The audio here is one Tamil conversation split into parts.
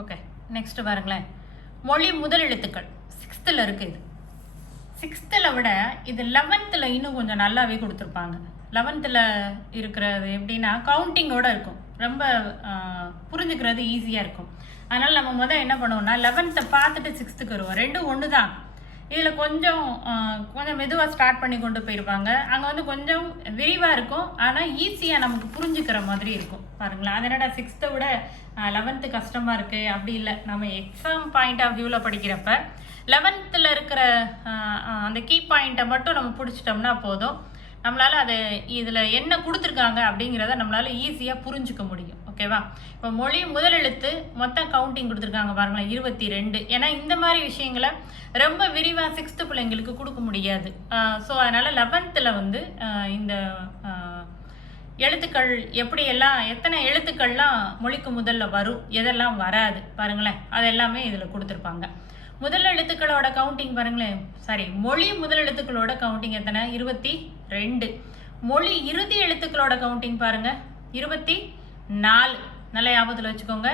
ஓகே, நெக்ஸ்ட் பாருங்களேன். மொழி முதல் எழுத்துக்கள் 6th இருக்குது. இது 6th விட இது 11th இன்னும் கொஞ்சம் நல்லாவே கொடுத்துருப்பாங்க. 11th இருக்கிறது எப்படின்னா கவுண்டிங்கோடு இருக்கும், ரொம்ப புரிஞ்சுக்கிறது ஈஸியாக இருக்கும். அதனால் நம்ம முதல் என்ன பண்ணுவோம்னா 11th பார்த்துட்டு 6th வருவோம். ரெண்டும் ஒன்று தான். இதில் கொஞ்சம் மெதுவாக ஸ்டார்ட் பண்ணி கொண்டு போயிருப்பாங்க. அங்கே வந்து கொஞ்சம் விரிவாக இருக்கும், ஆனால் ஈஸியாக நமக்கு புரிஞ்சுக்கிற மாதிரி இருக்கும். பாருங்களேன், அது என்னடா 6th விட 11th கஷ்டமாக இருக்குது அப்படி இல்லை. நம்ம எக்ஸாம் பாயிண்ட் ஆஃப் வியூவில் படிக்கிறப்ப 11th இருக்கிற அந்த கீ பாயிண்ட்டை மட்டும் நம்ம பிடிச்சிட்டோம்னா போதும், நம்மளால் அதை இதில் என்ன கொடுத்துருக்காங்க அப்படிங்கிறத நம்மளால் ஈஸியாக புரிஞ்சுக்க முடியும். ஓகேவா? இப்போ மொழி முதல் எழுத்து மொத்தம் கவுண்டிங் கொடுத்துருக்காங்க பாருங்களேன், 22. ஏன்னா இந்த மாதிரி விஷயங்களை ரொம்ப விரிவாக 6th பிள்ளைங்களுக்கு கொடுக்க முடியாது. ஸோ அதனால் 11th வந்து இந்த எழுத்துக்கள் எப்படியெல்லாம், எத்தனை எழுத்துக்கள்லாம் மொழிக்கு முதல்ல வரும், எதெல்லாம் வராது பாருங்களேன், அது எல்லாமே இதில் கொடுத்துருப்பாங்க. முதல் எழுத்துக்களோட கவுண்டிங் பாருங்களேன், மொழி முதல் எழுத்துக்களோட கவுண்டிங் எத்தனை? 22. மொழி இறுதி எழுத்துக்களோட கவுண்டிங் பாருங்க 24. நல்ல ஞாபகத்தில் வச்சுக்கோங்க.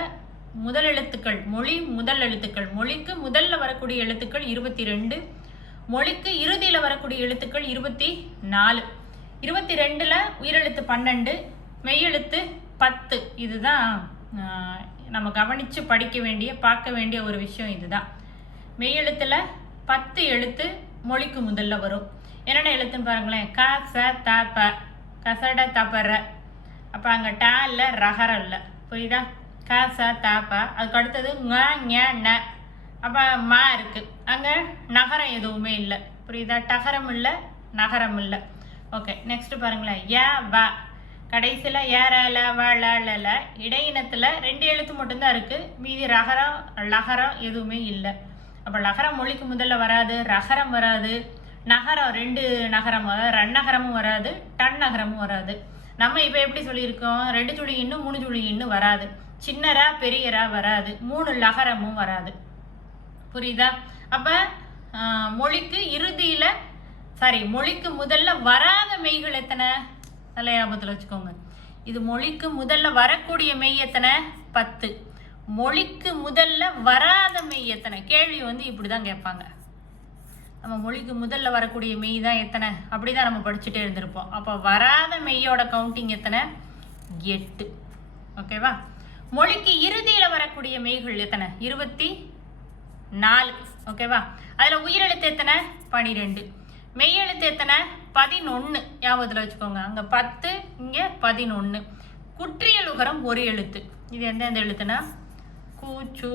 முதல் எழுத்துக்கள், மொழி முதல் எழுத்துக்கள், மொழிக்கு முதல்ல வரக்கூடிய எழுத்துக்கள் 22, மொழிக்கு இறுதியில் வரக்கூடிய எழுத்துக்கள் 24. 22ல் உயிரெழுத்து 12, மெய்யெழுத்து 10. இதுதான் நம்ம கவனித்து படிக்க வேண்டிய, பார்க்க வேண்டிய ஒரு விஷயம். இதுதான் மெய்யெழுத்தில் 10 எழுத்து மொழிக்கு முதல்ல வரும். என்னென்ன எழுத்துன்னு பாருங்களேன், க ச த ப, கசட தப்பற. அப்போ அங்கே டா இல்லை, ரகரம் இல்லை, புரியுதா? க ச த ப. அதுக்கு அடுத்தது ங ஞ ந. அப்போ மா இருக்குது, அங்கே நகரம் எதுவுமே இல்லை, புரியுதா? டகரம் இல்லை, நகரம் இல்லை. ஓகே, நெக்ஸ்ட் பாருங்களேன், ய வ. கடைசியில் ஏறல வளல. இடையினத்தில் 2 எழுத்து மட்டும்தான் இருக்குது, மீதி ரகரம் லகரம் எதுவுமே இல்லை. அப்போ லகரம் மொழிக்கு முதல்ல வராது, ரகரம் வராது, நகரம் 2 நகரம், அதாவது ரன்னகரமும் வராது, டன் நகரமும் வராது. நம்ம இப்போ எப்படி சொல்லியிருக்கோம், 2 சுழி இன்னும் 3 சுழி இன்னும் வராது, சின்னரா பெரியரா வராது, 3 லகரமும் வராது, புரியுதா? அப்போ மொழிக்கு இறுதியில் மொழிக்கு முதல்ல வராத மெய்கள் எத்தனை? நல்ல ஞாபகத்தில் வச்சுக்கோங்க. இது மொழிக்கு முதல்ல வரக்கூடிய மெய் எத்தனை? 10. மொழிக்கு முதல்ல வராத மெய் எத்தனை? கேள்வி வந்து இப்படி தான் கேட்பாங்க. நம்ம மொழிக்கு முதல்ல வரக்கூடிய மெய் தான் எத்தனை, அப்படி தான் நம்ம படிச்சுட்டே இருந்திருப்போம். அப்போ வராத மெய்யோட கவுண்டிங் எத்தனை? 8. ஓகேவா? மொழிக்கு இறுதியில் வரக்கூடிய மெய்கள் எத்தனை? 24. ஓகேவா? அதில் உயிரெழுத்து எத்தனை? 12. மெய்யெழுத்து எத்தனை? 11. ஞாபகத்தில் வச்சுக்கோங்க. அங்கே 10, இங்கே 11. குற்றியல் உகரம் ஒரு எழுத்து. இது எந்தெந்த எழுத்துனா கு சு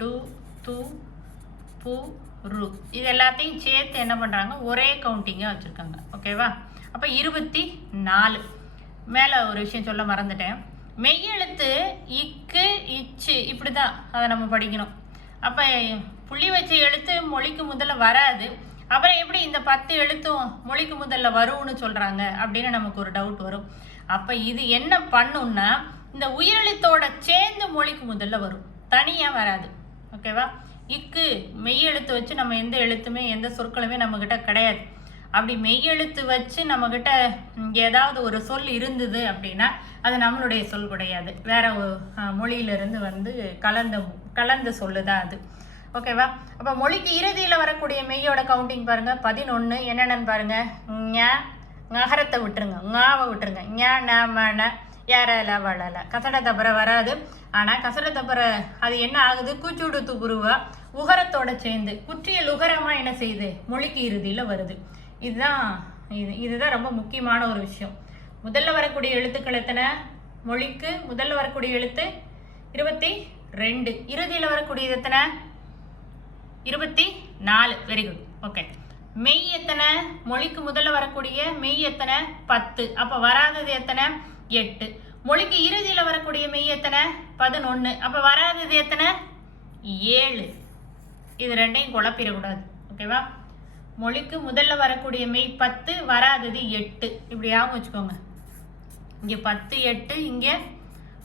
டு து பு ரு. இது எல்லாத்தையும் சேர்த்து என்ன பண்ணுறாங்க, ஒரே கவுண்டிங்காக வச்சுருக்காங்க. ஓகேவா? அப்போ 24. மேலே ஒரு விஷயம் சொல்ல மறந்துட்டேன். மெய்யெழுத்து இக்கு இச்சு இப்படி தான் அதை நம்ம படிக்கணும். அப்போ புள்ளி வச்ச எழுத்து மொழிக்கு முதல்ல வராது, அப்புறம் எப்படி இந்த 10 எழுத்தும் மொழிக்கு முதல்ல வரும்னு சொல்கிறாங்க அப்படின்னு நமக்கு ஒரு டவுட் வரும். அப்போ இது என்ன பண்ணுன்னா, இந்த உயிரெழுத்தோட சேர்ந்து மொழிக்கு முதல்ல வரும், தனியாக வராது. ஓகேவா? இக்கு மெய்யெழுத்து வச்சு நம்ம எந்த எழுத்துமே எந்த சொற்களுமே நம்மக்கிட்ட கிடையாது. அப்படி மெய்யெழுத்து வச்சு நம்மக்கிட்ட ஏதாவது ஒரு சொல் இருந்தது அப்படின்னா அது நம்மளுடைய சொல் கிடையாது, வேற மொழியிலிருந்து வந்து கலந்து சொல்லுதான் அது. ஓகேவா? அப்போ மொழிக்கு இறுதியில் வரக்கூடிய மெய்யோட கவுண்டிங் பாருங்கள் 11. என்னென்னு பாருங்கள், ஞ நகரத்தை விட்டுருங்க, ஞாவை விட்டுருங்க, ஞ ந ம ந ஏறல வளல. கசட தப்பரை வராது. ஆனால் கசட தப்பரை அது என்ன ஆகுது, கூச்சுடு துப்புருவா உகரத்தோட சேர்ந்து குற்றியல் உகரமாக என்ன செய்யுது, மொழிக்கு இறுதியில் வருது. இதுதான் ரொம்ப முக்கியமான ஒரு விஷயம். முதல்ல வரக்கூடிய எழுத்துக்கள் எத்தனை? மொழிக்கு முதல்ல வரக்கூடிய எழுத்து 22. இறுதியில் வரக்கூடியது எத்தனை? 24. Very good. ஓகே. மெய் எத்தனை? மொழிக்கு முதல்ல வரக்கூடிய மெய் எத்தனை? 10. அப்போ வராதது எத்தனை? 8. மொழிக்கு இறுதியில் வரக்கூடிய மெய் எத்தனை? 11. அப்போ வராதது எத்தனை? 7. இது ரெண்டையும் குழப்பிடக்கூடாது. ஓகேவா? மொழிக்கு முதல்ல வரக்கூடிய மெய் 10, வராதது 8. இப்படி ஞாபகம் வச்சுக்கோங்க. இங்கே 10 8, இங்கே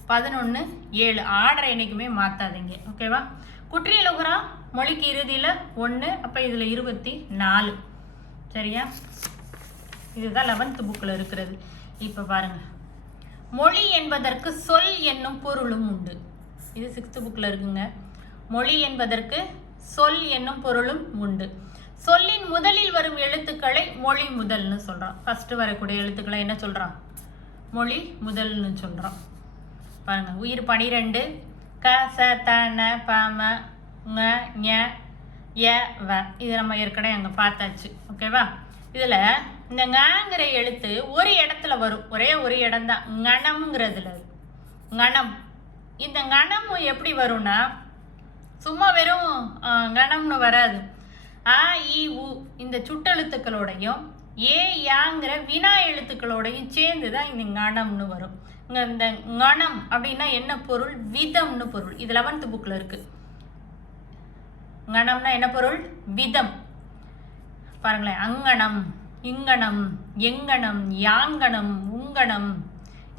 11 7. ஆர்டரை என்றைக்குமே மாற்றாதீங்க. ஓகேவா? குற்றியல் உகரம் மொழிக்கு இறுதியில் 1, அப்போ இதில் 24. சரியா? இதுதான் 11th புக்கில் இருக்கிறது. இப்போ பாருங்கள், மொழி என்பதற்கு சொல் என்னும் பொருளும் உண்டு. இது 6th புக்கில் இருக்குங்க. மொழி என்பதற்கு சொல் என்னும் பொருளும் உண்டு. சொல்லின் முதலில் வரும் எழுத்துக்களை மொழி முதல்னு சொல்கிறான். ஃபஸ்ட்டு வரக்கூடிய எழுத்துக்களை என்ன சொல்கிறான்? மொழி முதல்னு சொல்கிறோம். பாருங்கள், உயிர் 12, க ச த ந ப ம ங ஞ ய வ. இது நம்ம ஏற்கனவே அங்கே பார்த்தாச்சு. ஓகேவா? இதில் இந்த ங்கிற எழுத்து ஒரு இடத்துல வரும், ஒரே ஒரு இடம்தான், ங்கணம்ங்கிறதுல. ங்கணம். இந்த ங்கணமும் எப்படி வரும்னா சும்மா வெறும் கணம்னு வராது. அ இ உ இந்த சுட்டெழுத்துக்களோடையும் ஏ யாங்கிற வினா எழுத்துக்களோடையும் சேர்ந்து தான் இந்த கணம்னு வரும். இந்த கணம் அப்படின்னா என்ன பொருள்? விதம்னு பொருள். இது 11th புக்கில் இருக்கு. கணம்னா என்ன பொருள்? விதம். பாருங்களேன், அங்கணம், இங்கணம், எங்கணம், யாங்கணம், உங்கணம்,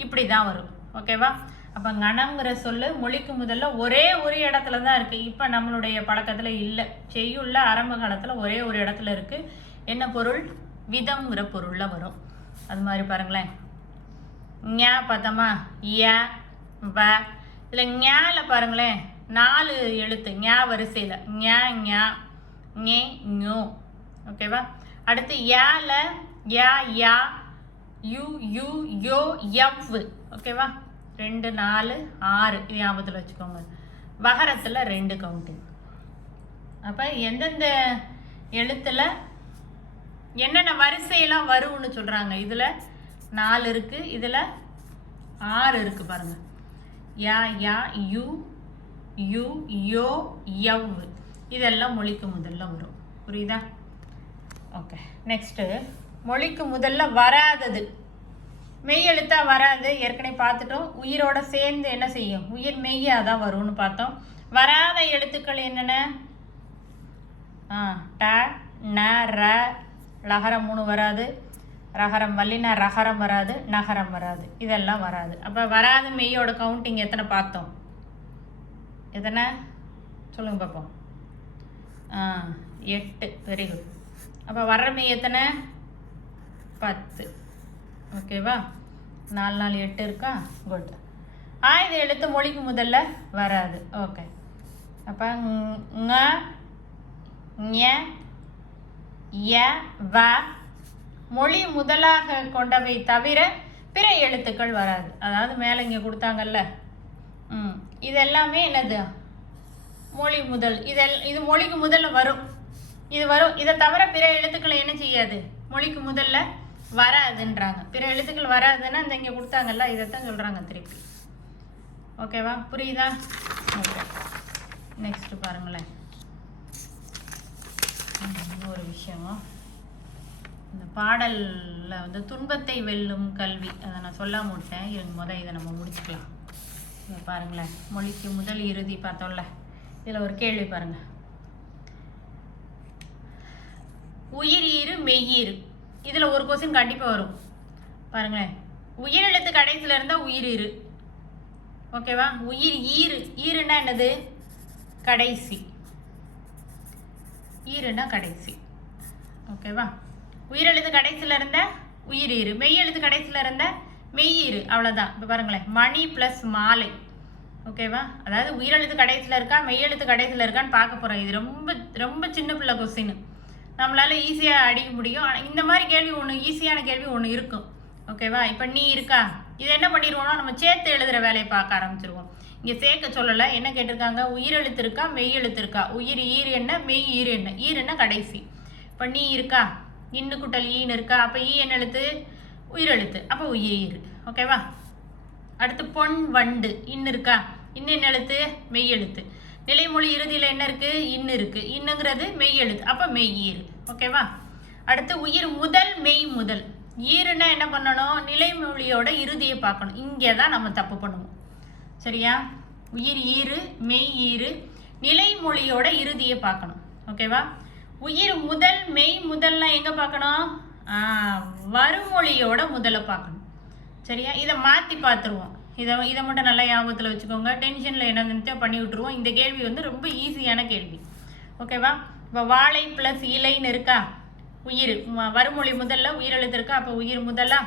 இப்படி தான் வரும். ஓகேவா? அப்போ கணம்ங்கிற சொல்லு மொழிக்கு முதல்ல ஒரே ஒரு இடத்துல தான் இருக்குது. இப்போ நம்மளுடைய பழக்கத்தில் இல்லை. செய்யுள்ள ஆரம்ப காலத்தில் ஒரே ஒரு இடத்துல இருக்குது. என்ன பொருள்? விதம்ங்கிற பொருளில் வரும். அது மாதிரி பாருங்களேன், ஞ பார்த்தோமா, ய வ. இதில் ஞால பாருங்களேன் 4 எழுத்து ஞா வரிசையில். ஞ ஞா ஞே ஞோ. ஓகேவா? அடுத்து யால யா யா யு யு யோ யவ். ஓகேவா? 2 4 6 இது ஞாபகத்தில் வச்சுக்கோங்க. வகரத்தில் 2 கவுண்டிங். அப்போ எந்தெந்த எழுத்தில் என்னென்ன வரிசையெல்லாம் வரும்னு சொல்கிறாங்க. இதில் 4 இருக்குது, இதில் 6 இருக்குது. பாருங்கள், யா யா யு யு யோ யவ். இதெல்லாம் மொழிக்கு முதல்ல வரும். புரியுதா? ஓகே. நெக்ஸ்ட்டு, மொழிக்கு முதல்ல வராதது. மெய் எழுத்தா வராது, ஏற்கனவே பார்த்துட்டோம். உயிரோட சேர்ந்து என்ன செய்யும்? உயிர் மெய்யா தான் வரும்னு பார்த்தோம். வராத எழுத்துக்கள் என்னென்ன? ட ந ர. லகரம் 3 வராது, ரகரம் வல்லின ரகரம் வராது, நகரம் வராது, இதெல்லாம் வராது. அப்போ வராத மெய்யோட கவுண்டிங் எத்தனை பார்த்தோம்? எத்தனை சொல்லுங்க பார்ப்போம். 8. Very good. அப்போ வர்ற மெய் எத்தனை? 10. ஓகேவா? 4 4 8 இருக்கா? குட். இது எழுத்து மொழிக்கு முதல்ல வராது. ஓகே. அப்போ ங ஞ ய வ மொழி முதலாக கொண்டவை தவிர பிற எழுத்துக்கள் வராது. அதாவது மேலே இங்கே கொடுத்தாங்கல்ல, இதெல்லாமே என்னது? மொழி முதல். இது மொழிக்கு முதல்ல வரும். இது வரும். இதை தவிர பிற எழுத்துக்களை என்ன செய்யாது? மொழிக்கு முதல்ல வராதுன்றாங்க. பிற எழுத்துக்கள் வராதுன்னா இந்த இங்கே கொடுத்தாங்கல்ல, இதைத்தான் சொல்கிறாங்க திருப்பி. ஓகேவா? புரியுதா? ஓகே. நெக்ஸ்ட் பாருங்களேன், இன்னொரு விஷயம். இந்த பாடலில் வந்து துன்பத்தை வெல்லும் கல்வி, அதை நான் சொல்லாம விட்டேன். இருங்க, இதை நம்ம முடிச்சுக்கலாம். இதை பாருங்களேன், மொழிக்கு முதல் இறுதி பார்த்தோம்ல, இதில் ஒரு கேள்வி பாருங்கள். உயிர் ஈறு மெய்யீறு, இதில் ஒரு கொஸ்டின் கண்டிப்பாக வரும். பாருங்களேன், உயிர் எழுத்து கடைசியில் இருந்தால் உயிர் ஈறு. ஓகேவா? உயிர் ஈறு. ஈறுன்னா என்னது? கடைசி. ஈறுன்னா கடைசி. ஓகேவா? உயிரெழுத்து கடைசியில் இருந்த உயிர் ஈறு, மெய் எழுத்து கடைசியில் இருந்த மெய்யீறு. அவ்வளோதான். இப்போ பாருங்களேன், மணி ப்ளஸ் மாலை. ஓகேவா? அதாவது உயிரெழுத்து கடைசியில் இருக்கா மெய் எழுத்து கடைசியில் இருக்கான்னு பார்க்க போகிறோம். இது ரொம்ப ரொம்ப சின்ன பிள்ளை கொஸ்டின், நம்மளால் ஈஸியாக அடிக்க முடியும். ஆனால் இந்த மாதிரி கேள்வி ஒன்று, ஈஸியான கேள்வி ஒன்று இருக்கும். ஓகேவா? இப்போ நீ இருக்கா, இதை என்ன பண்ணிடுவோம்னா நம்ம சேர்த்து எழுதுகிற வேலையை பார்க்க ஆரம்பிச்சிருவோம். இங்கே சேர்க்க சொல்லலை. என்ன கேட்டிருக்காங்க? உயிரெழுத்து இருக்கா மெய் எழுத்து இருக்கா? உயிர் ஈறு என்ன, மெய் ஈறு என்ன? ஈறுன்னா கடைசி. இப்போ நீ இருக்கா, இன்னு குட்டல் ஈன்னு இருக்கா, அப்போ ஈ என்ன எழுத்து? உயிரெழுத்து, அப்போ உயிர் ஈறு. ஓகேவா? அடுத்து பொன் வண்டு, இன்னு இருக்கா? இன்னு என்ன எழுத்து? மெய் எழுத்து. நிலைமொழி இறுதியில் என்ன இருக்குது? இன்னு இருக்குது. இன்னுங்கிறது மெய் எழுத்து, அப்போ மெய் ஈறு. ஓகேவா? அடுத்து உயிர் முதல் மெய் முதல். ஈறுன்னா என்ன பண்ணணும்? நிலைமொழியோட இறுதியை பார்க்கணும். இங்கே தான் நம்ம தப்பு பண்ணுவோம். சரியா? உயிர் ஈறு மெய் ஈறு, நிலைமொழியோட இறுதியை பார்க்கணும். ஓகேவா? உயிர் முதல் மெய் முதல்லாம் எங்கே பார்க்கணும்? வருமொழியோட முதல்ல பார்க்கணும். சரியா? இதை மாற்றி பார்த்துருவோம். இதை மட்டும் நல்லா ஞாபகத்தில் வச்சுக்கோங்க. டென்ஷனில் என்னன்னு பண்ணி விட்டுருவோம். இந்த கேள்வி வந்து ரொம்ப ஈஸியான கேள்வி. ஓகேவா? இப்போ வாழை ப்ளஸ் இலைன்னு இருக்கா? உயிர் வருமொழி முதல்ல உயிரெழுத்து இருக்கா? அப்போ உயிர் முதலா?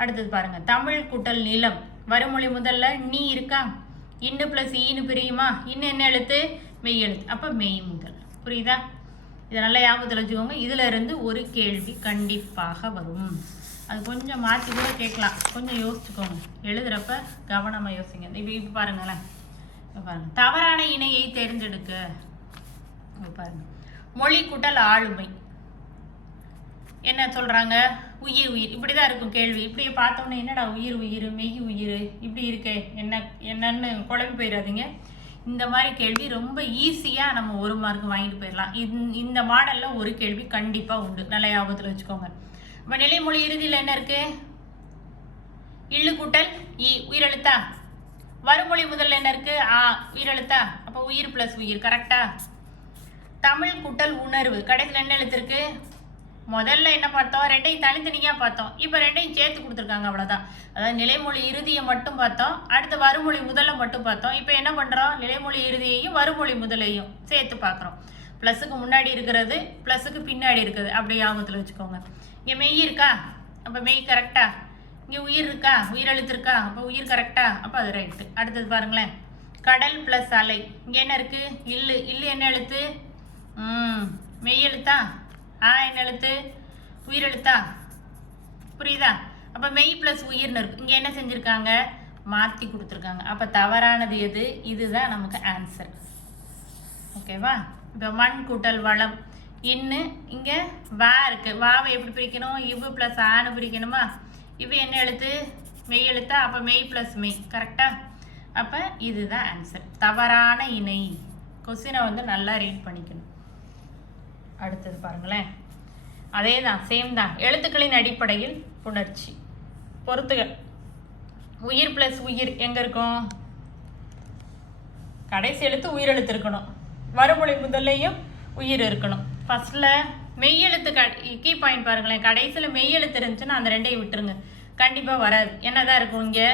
அடுத்தது பாருங்கள், தமிழ் கூட்டல் நிலம். வருமொழி முதல்ல நீ இருக்கா? இன்னு ப்ளஸ் ஈன்னு பிரியுமா? இன்னு என்ன எழுத்து? மெய் எழுத்து. அப்போ மெய் முதல். புரியுதா? இதை நல்லா ஞாபகத்தில் வச்சுக்கோங்க. இதில் இருந்து ஒரு கேள்வி கண்டிப்பாக வரும். அது கொஞ்சம் மாற்றி கூட கேட்கலாம். கொஞ்சம் யோசிச்சுக்கோங்க. எழுதுகிறப்ப கவனமாக யோசிங்க. இப்போ பாருங்களேன். இப்போ பாருங்கள், தவறான இணையை தேர்ந்தெடுக்க. இப்போ பாருங்கள், மொழி கூட்டல் ஆளுமை என்ன சொல்கிறாங்க? உயிர் உயிர். இப்படி தான் இருக்கும் கேள்வி. இப்படியே பார்த்தோன்னே என்னடா உயிர் உயிர் மெய் உயிர் இப்படி இருக்கே என்னன்னு குழம்பு போயிடாதீங்க. இந்த மாதிரி கேள்வி ரொம்ப ஈஸியாக நம்ம 1 மார்க் வாங்கிட்டு போயிடலாம். இந்த மாடலில் ஒரு கேள்வி கண்டிப்பாக உண்டு. நல்ல ஞாபகத்தில் வச்சுக்கோங்க. இப்போ நிலைமொழி இறுதியில் என்ன இருக்குது? இல்லு கூட்டல் இ உயிரெழுத்தா? வருமொழி முதல்ல என்ன இருக்குது? ஆ உயிரெழுத்தா? அப்போ உயிர் ப்ளஸ் உயிர். கரெக்டா? தமிழ் கூட்டல் உணர்வு. கடைசியில் என்ன எழுத்து இருக்கு? முதல்ல என்ன பார்த்தோம்? ரெண்டையும் தனித்தனியாக பார்த்தோம். இப்போ ரெண்டையும் சேர்த்து கொடுத்துருக்காங்க, அவ்வளோதான். அதாவது நிலைமொழி இறுதியை மட்டும் பார்த்தோம். அடுத்து வருமொழி முதல்ல மட்டும் பார்த்தோம். இப்போ என்ன பண்ணுறோம்? நிலைமொழி இறுதியையும் வருமொழி முதலையும் சேர்த்து பார்க்குறோம். ப்ளஸுக்கு முன்னாடி இருக்கிறது, ப்ளஸுக்கு பின்னாடி இருக்குது. அப்படி ஞாபகத்தில் வச்சுக்கோங்க. இங்கே மெய் இருக்கா? அப்போ மெய் கரெக்டா? இங்கே உயிர் இருக்கா? உயிரெழுத்து இருக்கா? அப்போ உயிர் கரெக்டா? அப்போ அது ரைட்டு. அடுத்தது பாருங்களேன், கடல் ப்ளஸ் அலை. இங்கே என்ன இருக்குது? இல்லு. இல்லு என்ன எழுத்து? மெய் எழுத்தா? என்ன எழுத்து? உயிரெழுத்தா? புரியுதா? அப்போ மெய் ப்ளஸ் உயிர்னு இருக்கு. இங்கே என்ன செஞ்சுருக்காங்க? மாற்றி கொடுத்துருக்காங்க. அப்போ தவறானது எது? இதுதான் நமக்கு ஆன்சர். ஓகேவா? இப்போ மண் கூட்டல் வளம். இன்னு இங்கே வா இருக்குது. வாவை எப்படி பிரிக்கணும்? இவ்வு ப்ளஸ் ஆன்னு பிரிக்கணுமா? இவ்வு என்ன எழுத்து? மெய் எழுத்தா? அப்போ மெய் ப்ளஸ் மெய். கரெக்டாக? அப்போ இதுதான் ஆன்சர். தவறான இணை. கொஸ்டினை நல்லா ரீட் பண்ணிக்கணும். அடுத்தது பாருங்களேன், அதே தான், சேம் தான். எழுத்துக்களின் அடிப்படையில் புணர்ச்சி. பொறுத்துகள். உயிர் ப்ளஸ் உயிர் எங்கே இருக்கும்? கடைசி எழுத்து உயிரெழுத்து இருக்கணும். வருமொழி முதல்லையும் உயிர் இருக்கணும். ஃபர்ஸ்ட்ல மெய் எழுத்து கீ பாயிண்ட் பாருங்களேன். கடைசியில் மெய் எழுத்து இருந்துச்சுன்னா அந்த ரெண்டையும் விட்டுருங்க. கண்டிப்பாக வராது. என்னதான் இருக்கும் இங்கே?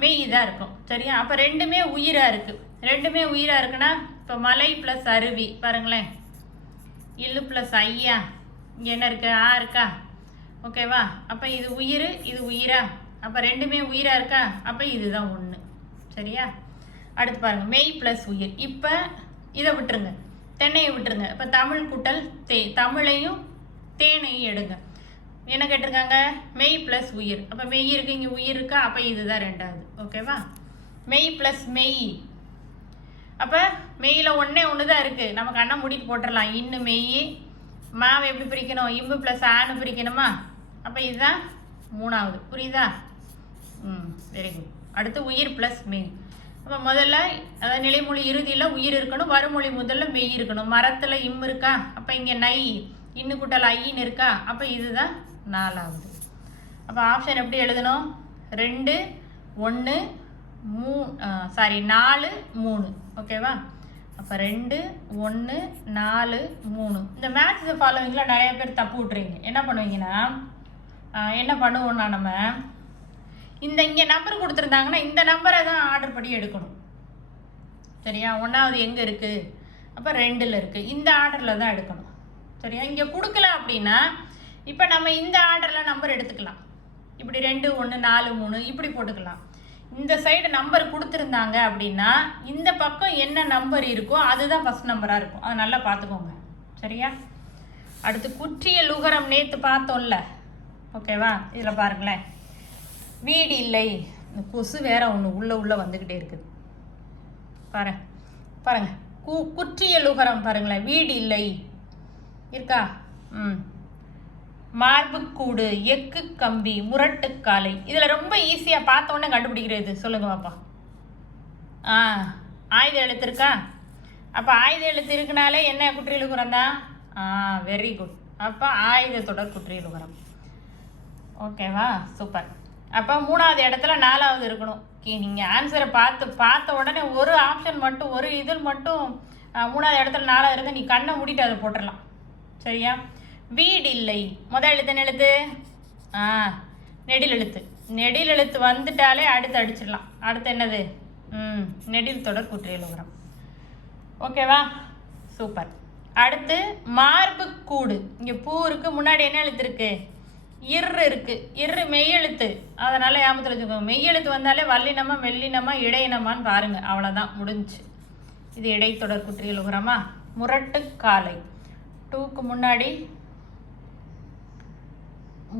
மெய் தான் இருக்கும். சரியா? அப்போ ரெண்டுமே உயிராக இருக்குது. ரெண்டுமே உயிராக இருக்குன்னா இப்போ மலை ப்ளஸ் அருவி பாருங்களேன். இல்லு ப்ளஸ் ஐயா. இங்கே என்ன இருக்குது? இருக்கா? ஓகேவா? அப்போ இது உயிர், இது உயிரா? அப்போ ரெண்டுமே உயிராக இருக்கா? அப்போ இதுதான் 1. சரியா? அடுத்து பாருங்கள், மெய் ப்ளஸ் உயிர். இப்போ இதை விட்டுருங்க, தென்னையை விட்டுருங்க. இப்போ தமிழ் கூட்டல் தமிழையும் தேனையும் எடுங்க. என்ன கேட்டிருக்காங்க? மெய் ப்ளஸ் உயிர். அப்போ மெய் இருக்குது, இங்கே உயிர் இருக்கா? அப்போ இதுதான் 2வது. ஓகேவா? மெய் ப்ளஸ் மெய். அப்போ மெய்யில் ஒன்று தான் இருக்குது. நம்ம கண்ணை மூடிட்டு போட்டுடலாம். இன்னு மெய். மாவை எப்படி பிரிக்கணும்? இம்பு ப்ளஸ் ஆன்னு பிரிக்கணுமா? அப்போ இதுதான் 3வது. புரியுதா? Very good. அடுத்து உயிர் ப்ளஸ் மெய். அப்போ முதல்ல அதாவது நிலைமொழி இறுதியில் உயிர் இருக்கணும், வருமொழி முதல்ல மெய் இருக்கணும். மரத்தில் இம்மு இருக்கா? அப்போ இங்கே நை, இன்னு கூட்டல் ஐன்னு இருக்கா? அப்போ இதுதான் 4வது. அப்போ ஆப்ஷன் எப்படி எழுதணும்? 2 1 4 3. ஓகேவா? அப்போ 2 1 4 3. இந்த மேத்ஸ் ஃபாலோவிங்கில் நிறைய பேர் தப்பு விட்றீங்க. என்ன பண்ணுவீங்கன்னா, என்ன பண்ணுவோம்னா நம்ம இங்கே நம்பர் கொடுத்துருந்தாங்கன்னா இந்த நம்பரை தான் ஆர்டர் படி எடுக்கணும். சரியா? 1வது எங்கே இருக்குது? அப்போ 2ல் இருக்குது. இந்த ஆர்டரில் தான் எடுக்கணும். சரியா? இங்கே கொடுக்கல அப்படின்னா இப்போ நம்ம இந்த ஆர்டரில் நம்பர் எடுத்துக்கலாம். இப்படி 2 1 4 3 இப்படி போட்டுக்கலாம். இந்த சைடு நம்பர் கொடுத்துருந்தாங்க அப்படின்னா இந்த பக்கம் என்ன நம்பர் இருக்கோ அதுதான் ஃபஸ்ட் நம்பராக இருக்கும். அதை நல்லா பார்த்துக்கோங்க. சரியா? அடுத்து குற்றிய லுகரம் நேற்று பார்த்தோம்ல. ஓகேவா? இதில் பாருங்களேன், வீடு இல்லை. இந்த கொசு வேற ஒன்று உள்ளே வந்துக்கிட்டே இருக்குது. பாருங்க குற்றிய லுகரம் பாருங்களேன். வீடு இல்லை இருக்கா? மார்புக்கூடு, எக்கு கம்பி, முரட்டுக்காலை. இதில் ரொம்ப ஈஸியாக பார்த்தோன்னே கண்டுபிடிக்கிறது சொல்லுங்க பாப்பா. ஆயுத எழுத்து இருக்கா? அப்போ ஆயுத எழுத்து இருக்குனாலே என்ன குற்றியலுகரம் தான்? Very good. அப்போ ஆயுத தொடர் குற்றியலுகரம். ஓகேவா? சூப்பர். அப்போ 3வது இடத்துல 4வது இருக்கணும். நீங்கள் ஆன்சரை பார்த்த உடனே ஒரு ஆப்ஷன் மட்டும், ஒரு இதில் மட்டும் 3வது இடத்துல 4வது இருந்தால் நீ கண்ணை மூடிட்டு அதை போட்டுடலாம். சரியா? வீடு இல்லை. முதல் எழுத்து என்ன எழுத்து? நெடில் எழுத்து. நெடில் எழுத்து வந்துட்டாலே அடுத்து அடிச்சிடலாம். அடுத்து என்னது? நெடில் தொடர் குற்றியலுகரம். ஓகேவா? சூப்பர். அடுத்து மார்புக்கூடு. இங்கே பூ இருக்குது, முன்னாடி என்ன எழுத்து இருக்குது? இரு இருக்குது, இரு மெய்யெழுத்து, அதனால் ஏமத்தில் வச்சுக்கோங்க. மெய்யெழுத்து வந்தாலே வல்லினமா மெல்லினமா இடையினமான்னு பாருங்கள், அவ்வளோதான் முடிஞ்சு. இது இடைத்தொடர் குற்றியல் உகரமா. முரட்டு காலை, டூக்கு முன்னாடி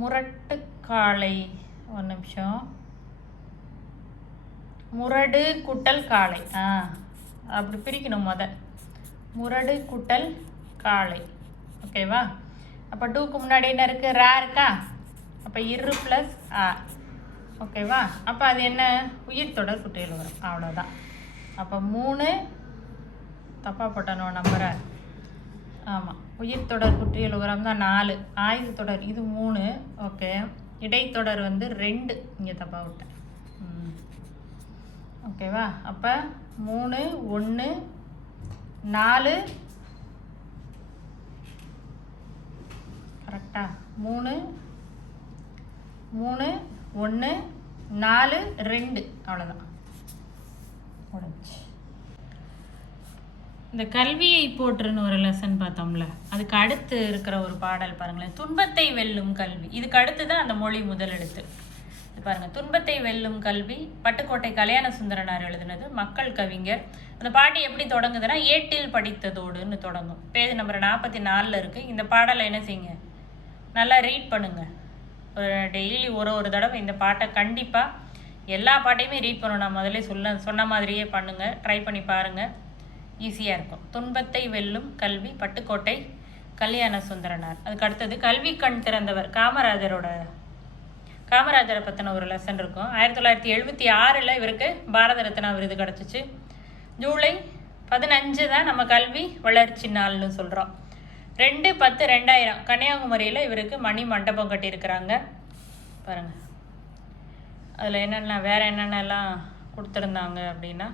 முரட்டு காலை, ஒரு நிமிஷம், முரடு குட்டல் காலை, அப்படி பிரிக்கணும் முரடு குட்டல் காலை, ஓகேவா. அப்போ டூக்கு முன்னாடி என்ன இருக்குது, ரா இருக்கா, அப்போ இரு ப்ளஸ் ஆ, ஓகேவா. அப்போ அது என்ன, உயிர் தொடர் குற்றியல் வரும், அவ்வளோதான். அப்போ 3 தப்பாக போட்டணும் நம்பரை, ஆமாம். உயிர் தொடர் குற்றியல் உகரம் தான் 4, ஆயுத தொடர் இது 3, ஓகே. இடைத்தொடர் வந்து 2, இங்கே தப்பாக விட்டேன், ஓகேவா. அப்போ 3 1 4, கரெக்டா, 3 3 1 4 2, அவ்வளோதான் முடிஞ்சு. இந்த கல்வியை போற்றுன்னு ஒரு லெசன் பார்த்தோம்ல, அதுக்கு அடுத்து இருக்கிற ஒரு பாடல் பாருங்களேன், துன்பத்தை வெல்லும் கல்வி. இதுக்கு அடுத்து தான் அந்த மொழி முதலெழுத்து. இது பாருங்கள், துன்பத்தை வெல்லும் கல்வி, பட்டுக்கோட்டை கல்யாண சுந்தரனார் எழுதுனது, மக்கள் கவிஞர். அந்த பாட்டு எப்படி தொடங்குதுன்னா, ஏட்டில் படித்ததோடுன்னு தொடங்கும். பேஜ் நம்பர் 44 இருக்குது. இந்த பாடலை என்ன செய்யுங்க, நல்லா ரீட் பண்ணுங்கள். ஒரு டெய்லி ஒரு தடவை இந்த பாட்டை கண்டிப்பாக, எல்லா பாட்டையுமே ரீட் பண்ணணும். நான் முதல்ல சொன்ன மாதிரியே பண்ணுங்கள், ட்ரை பண்ணி பாருங்கள், ஈஸியாக இருக்கும். துன்பத்தை வெல்லும் கல்வி, பட்டுக்கோட்டை கல்யாண சுந்தரனார். அதுக்கு அடுத்தது கல்வி கண் திறந்தவர், காமராஜரை பற்றின ஒரு லெசன் இருக்கும். 1976 இவருக்கு பாரத ரத்னா விருது கிடச்சிச்சு. ஜூலை 15 தான் நம்ம கல்வி வளர்ச்சி நாள்னு சொல்கிறோம். 2/10/2000 கன்னியாகுமரியில் இவருக்கு மணி மண்டபம் கட்டியிருக்கிறாங்க பாருங்கள். அதில் என்னென்ன வேறு என்னென்னலாம் கொடுத்துருந்தாங்க அப்படின்னா,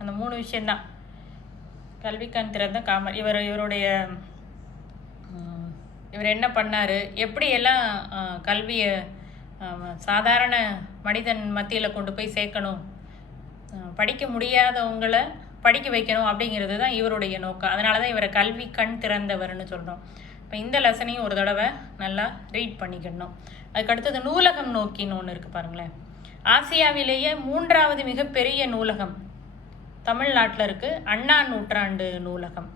அந்த 3 விஷயந்தான். கல்விக்கண் திறந்த இவர் என்ன பண்ணார், எப்படியெல்லாம் கல்வியை சாதாரண மனிதன் மத்தியில் கொண்டு போய் சேர்க்கணும், படிக்க முடியாதவங்களை படிக்க வைக்கணும் அப்படிங்கிறது தான் இவருடைய நோக்கம். அதனால தான் இவரை கல்வி கண் திறந்தவர்னு சொல்கிறோம். இப்போ இந்த லெசனையும் ஒரு தடவை நல்லா ரீட் பண்ணிக்கணும். அதுக்கடுத்தது நூலகம் நோக்கின்னு ஒன்று இருக்குது பாருங்களேன். ஆசியாவிலேயே 3வது மிகப்பெரிய நூலகம் தமிழ்நாட்டில் இருக்குது, அண்ணா நூற்றாண்டு நூலகம்.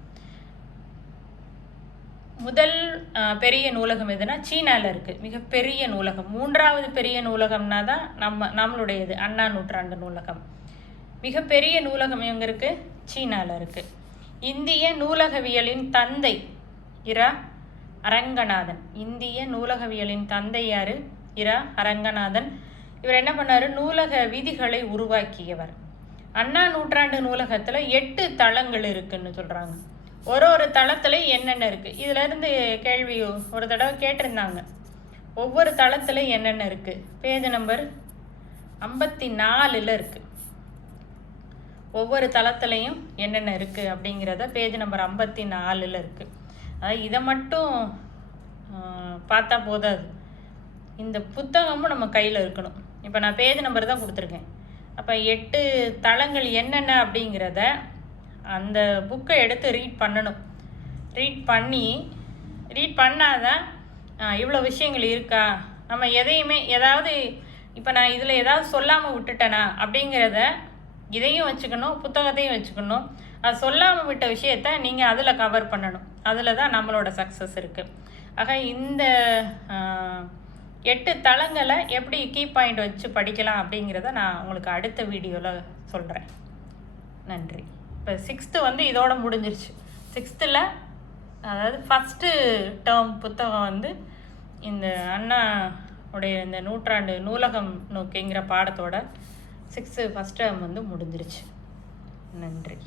முதல் பெரிய நூலகம் எதுனா சீனாவில் இருக்குது, மிகப்பெரிய நூலகம். 3வது பெரிய நூலகம்னா தான் நம்மளுடையது அண்ணா நூற்றாண்டு நூலகம். மிகப்பெரிய நூலகம் எங்கே இருக்குது, சீனாவில் இருக்குது. இந்திய நூலகவியலின் தந்தை இரா அரங்கநாதன். இந்திய நூலகவியலின் தந்தை யார், இரா அரங்கநாதன். இவர் என்ன பண்ணார், நூலக விதிகளை உருவாக்கியவர். அண்ணா நூற்றாண்டு நூலகத்தில் 8 தளங்கள் இருக்குதுன்னு சொல்கிறாங்க. ஒரு தளத்தில் என்னென்ன இருக்குது, இதிலேருந்து கேள்வி ஒரு தடவை கேட்டிருந்தாங்க. ஒவ்வொரு தளத்தில் என்னென்ன இருக்குது, பேஜ் நம்பர் 54 இருக்குது. ஒவ்வொரு தளத்துலையும் என்னென்ன இருக்குது அப்படிங்கிறத பேஜ் நம்பர் 54 இருக்குது. அதாவது இதை மட்டும் பார்த்தா போதாது, இந்த புத்தகமும் நம்ம கையில் இருக்கணும். இப்போ நான் பேஜ் நம்பர் தான் கொடுத்துருக்கேன். அப்போ 8 தளங்கள் என்னென்ன அப்படிங்கிறத அந்த புக்கை எடுத்து ரீட் பண்ணணும். ரீட் பண்ணாதான் இவ்வளோ விஷயங்கள் இருக்கா, நம்ம ஏதாவது இப்போ நான் இதில் ஏதாவது சொல்லாமல் விட்டுட்டேனா அப்படிங்கிறத இதையும் வச்சுக்கணும், புத்தகத்தையும் வச்சுக்கணும். அது சொல்லாமல் விட்ட விஷயத்த நீங்கள் அதில் கவர் பண்ணணும். அதில் தான் நம்மளோட சக்ஸஸ் இருக்குது. ஆக இந்த 8 தளங்களை எப்படி கீ பாயிண்ட் வச்சு படிக்கலாம் அப்படிங்கிறத நான் உங்களுக்கு அடுத்த வீடியோவில் சொல்கிறேன். நன்றி. இப்போ 6th வந்து இதோட முடிஞ்சிருச்சு. 6th அதாவது ஃபஸ்ட்டு டேர்ம் புத்தகம் வந்து இந்த அண்ணா உடைய இந்த நூற்றாண்டு நூலகம் நோக்கிங்கிற பாடத்தோட 6th ஃபஸ்ட் டேர்ம் வந்து முடிஞ்சிருச்சு. நன்றி.